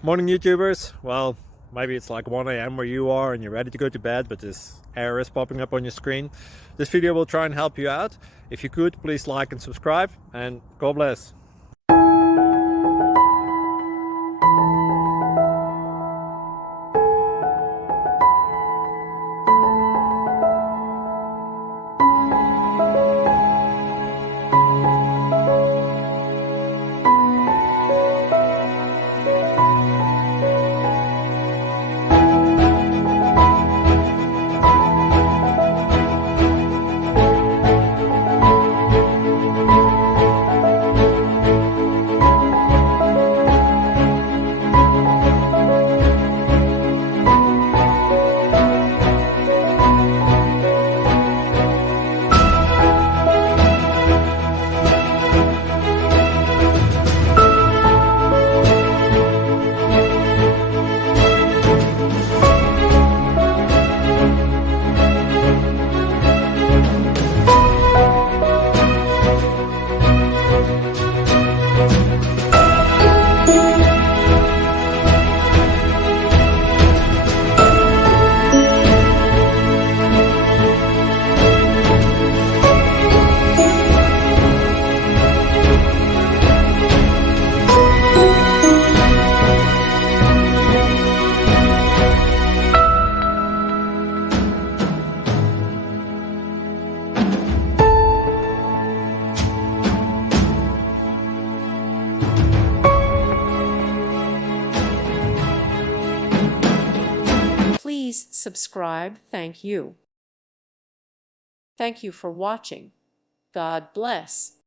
Morning YouTubers. Well, maybe it's like 1 a.m. where you are and you're ready to go to bed, but this error is popping up on your screen. This video will try and help you out. If you could, please like and subscribe, and God bless. Please subscribe. Thank you. Thank you for watching. God bless.